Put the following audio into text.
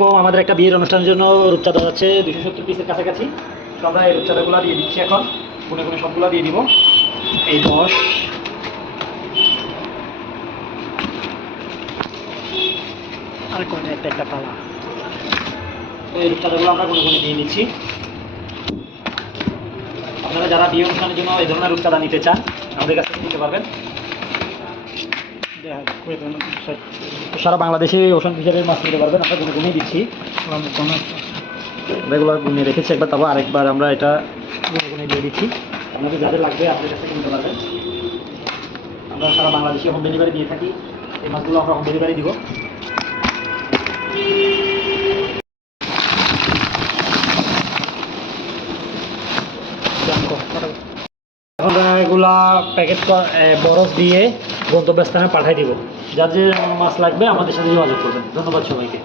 এরকম আমাদের একটা বিয়ের অনুষ্ঠানের জন্য রূপচাঁদা যাচ্ছে 270 পিসের কাছাকাছি। তো আমরা এই রূপচাঁদাগুলো দিয়ে দিচ্ছি এখন, কোনে কোনে সবগুলো দিয়ে দিব। এই 10, আর কোনে একটা পালা। তো এই রূপচাঁদাগুলো আমরা কোনে কোনে দিয়ে নিচ্ছি। আপনারা যারা বিয়ে অনুষ্ঠানের জন্য এই ধরনের রূপচাঁদা নিতে চান আমাদের কাছ থেকে নিতে পারবেন। সারা বাংলাদেশে ওশান ফিশারের মাছ নিতে পারবেন। আমরা গুনে গুনেই দিচ্ছি, এগুলো গুনে রেখেছি একবার, তারপর আরেকবার আমরা এটা গুনে গুনে দিয়ে দিচ্ছি। আপনাদের যাদের লাগবে আমাদের কাছ থেকে নিতে পারবেন। আমরা সারা বাংলাদেশে হোম ডেলিভারি দিয়ে থাকি। এই মাছগুলো আমরা হোম ডেলিভারি দিব। এখন এগুলা প্যাকেট বরফ দিয়ে গন্তব্যস্থানে পাঠিয়ে দিব। যার যে মাছ লাগবে আমাদের সাথে যোগাযোগ করবেন। ধন্যবাদ সবাইকে।